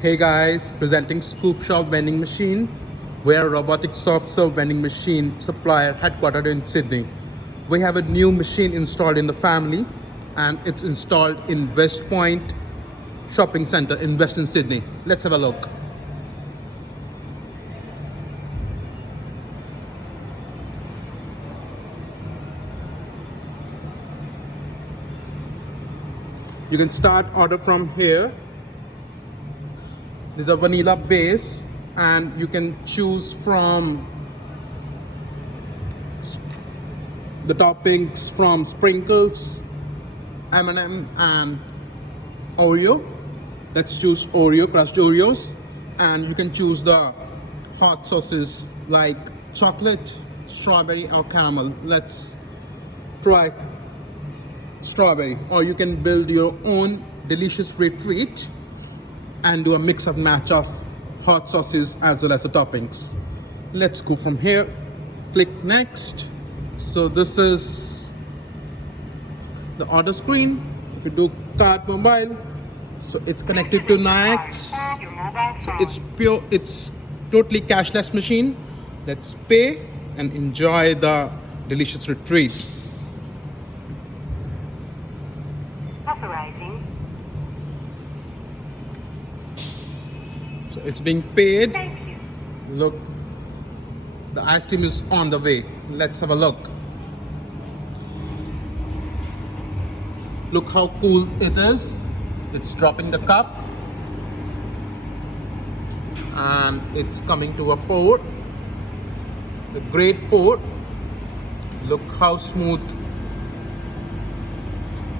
Hey guys, presenting Scoop Shop vending machine. We are a robotic soft serve vending machine supplier headquartered in Sydney. We have a new machine installed in the family and it's installed in West Point Shopping Center in Western Sydney. Let's have a look. You can start order from here. This is a vanilla base and you can choose from the toppings from sprinkles, M&M and Oreo. Let's choose Oreo, crushed Oreos, and you can choose the hot sauces like chocolate, strawberry or caramel. Let's try strawberry, or you can build your own delicious retreat and do a mix and match of hot sauces as well as the toppings. Let's go from here, click next. So this is the order screen. If you do card mobile, so it's connected to Nayax. So it's totally cashless machine. Let's pay and enjoy the delicious retreat. Authorizing. So it's being paid. Thank you. Look, the ice cream is on the way. Let's have a look. Look how cool it is. It's dropping the cup and it's coming to a pour. A great pour. Look how smooth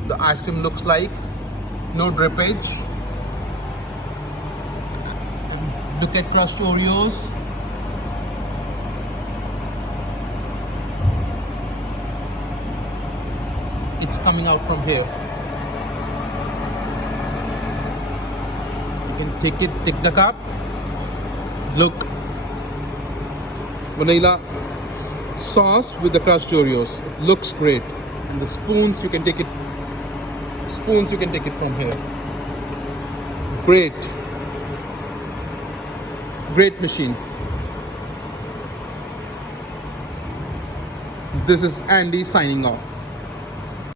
the ice cream looks like. No drippage. And look at crushed Oreos. It's coming out from here. You can take the cup. Look, vanilla sauce with the crushed Oreos. It looks great. And the spoons, you can take it. Spoons, you can take it from here. Great machine. This is Andy signing off.